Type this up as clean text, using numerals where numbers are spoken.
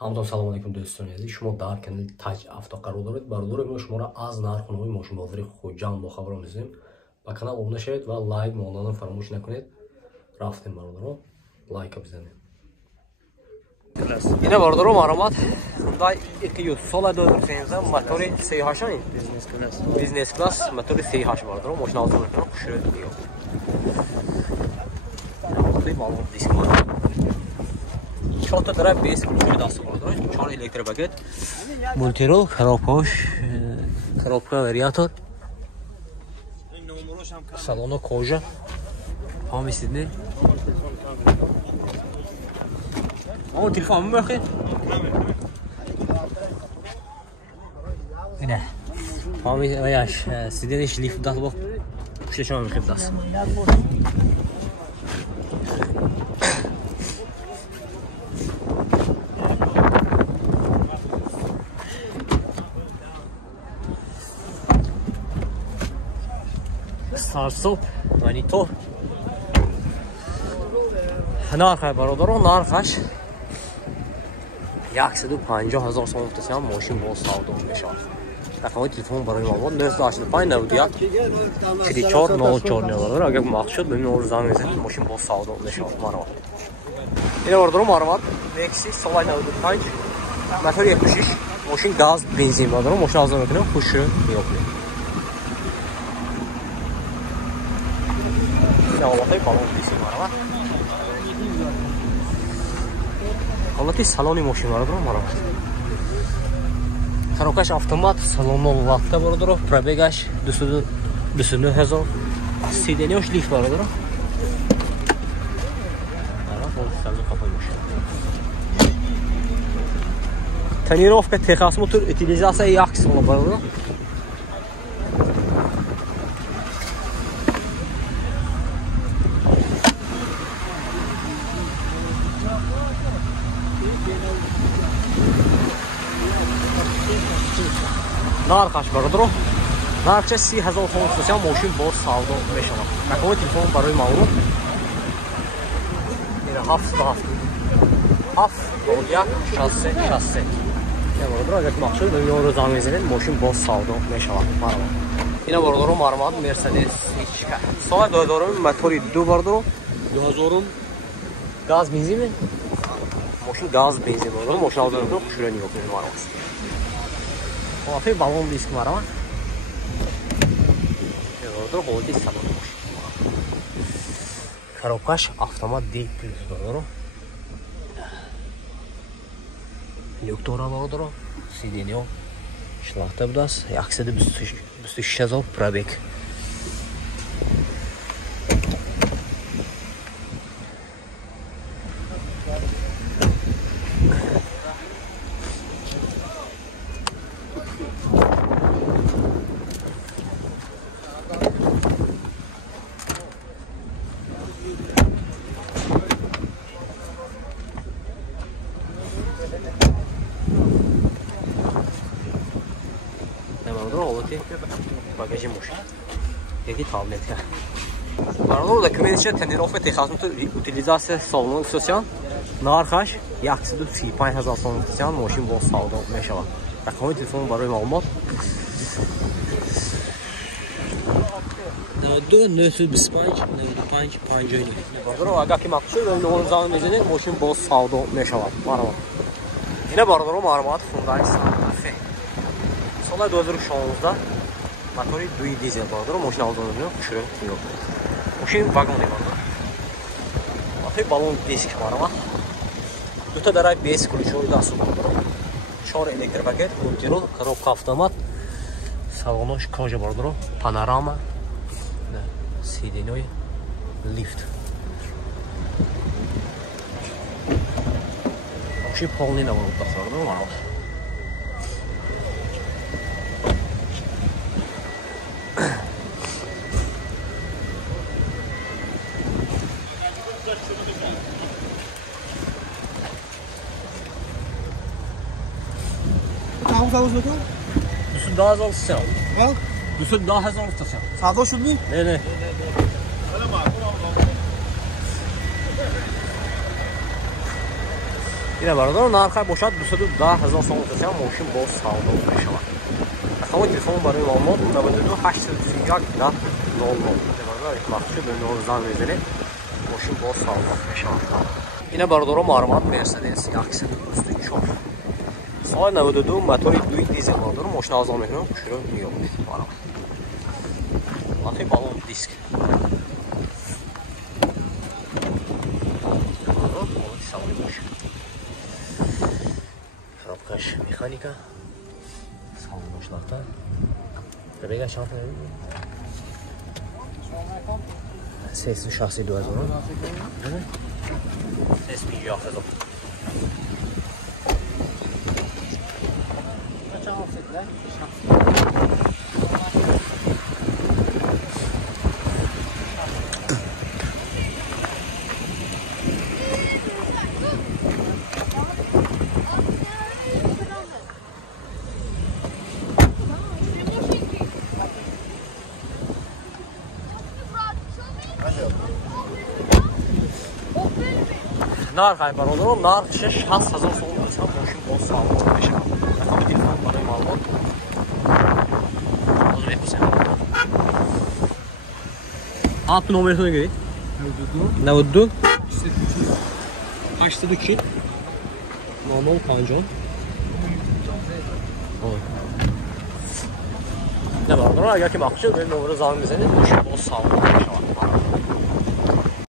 ҳамдон салом алейкум дӯстони азиз, шумо дар канали Taj Авто қарор доред. Бародари мо шуморо аз нархонаҳои мошинбозари хуҷанд бохабар мезанем. Ба канал обуна шавед ва лайк монданро фаромӯш накунед. Рафтем бародаро, лайка бизанед. Ина бародаро маромад Hyundai Ioniq соли 2013 мотори 38 бизнес класс мотори 38 бародаро мошина озод мекунам хушрӯ диё. Хуб малум диск ман. Чото драйв без ключи даст бародаро, 4 электропакет, мультирол, коробка вариатор. Салоно кожа. Ҳами сидне. О, телефон мехе. Ина. Ҳами аяш сидне шлиф даст бо. Шешам мехе даст. Старсоп, монитор. Нархай бародаро, нархаш 150,000 сом гуфтасам мошин бо савдо мешавад. Рақами телефон барои маълумот 085 91 44 04 бародаро. Агар махсус шуд бемин номер занг мезанед, мошин бо савдо мешавад. Маромад. Ина бародаро маромад Nexi соли 95 мотори 1.6 мошин газ бензин бародаро мошин озод мекунем хушрӯ меёбед. Ҳолати салони мошин бародаро маромад. Коробкаш автомат, салоно лафта бародаро, пробегаш 29000. Сиденёш лифт бародаро. Тонировка техосмотр утилизация 1 сол бародаро. Нархаш бародаро, нархча 30,000 сом гуфтасам мошин бо савдо мешавад. Рақами телефон барои маълумот 771 бародаро, агар мақсуд ба номеро занг мезанед мошин бо савдо мешавад. Маромад. Ина бародаро маромад Mercedes H-ка. Соли 2000 мотори 2 бародаро, 2000 газ бензин. Мошин газ бензин бародаро, мошин озод мекунам хушрӯ ниё кунед маромад. Афи балон диск маромад. Бародаро ҳолати салон мошин. Коробкаш автомат D+ бародаро. Люк дора бародаро. Сиденё шлахта будааст. 126,000 пробег. Багажи мошин. Яки таблетка. Бародаро документиша тонировка техосмотр утилизация салон гуфтасам. Нархаш 135,000 сом гуфтасам мошин бо савдо мешавад. Рақами телефон барои маълумот 92 бародаро, агар ки мақсуд ба номер занг мезанед мошин бо савдо мешавад. Маромад. Ина бародаро маромад Hyundai Santa Fe соли 2016 мотори 2 дизел бародаро мошин озод мекунам хушрӯ меёбед. Мошин вагони бародаро. Афи балон диск маромад. Дута драйв без ключови даст бародаро. 4 электропакет, мультирол, коробка автомат, салонош кожа бародаро, панорама, сиденёй, лифт. Мошин полный наворот даст бародаро маромад. Zavuz bakın. 210,000 tutasam. Ha? 210,000 tutasam. Savdo şunu? Ne. Yine bardaro narxlar boşad 210 so'm o'tgan moshin boz savdo qilishadi. Raqam telefon برای معلومات 92 834 10 bardaro maqsud buni zang bezini moshin boz savdo qilishadi. Yine bardaro ma'lumot Mercedes Accent 34. Soy 92 motori 2 dizel bardaro moshin azam mehnat qushiro miyo'q. Latay balon disk. Коробка механика. Салон boşlukta. Bebeğe şart verir mi? Sesli şahsi duvar zor. Ses mi yok yazım. Kaç alsetler? Narx ay bardaro narx 60,000 so'm bo'lsa moshin boz savdo qilishadi. Raqam telefon برای ma'lumot. Hozir bepusam. Alt numarasini ko'ring. 92 82 Normal Kanjon. Ne bardaro agar kim maqsud bu nomeri zang bizani moshin boz savdo qilishadi.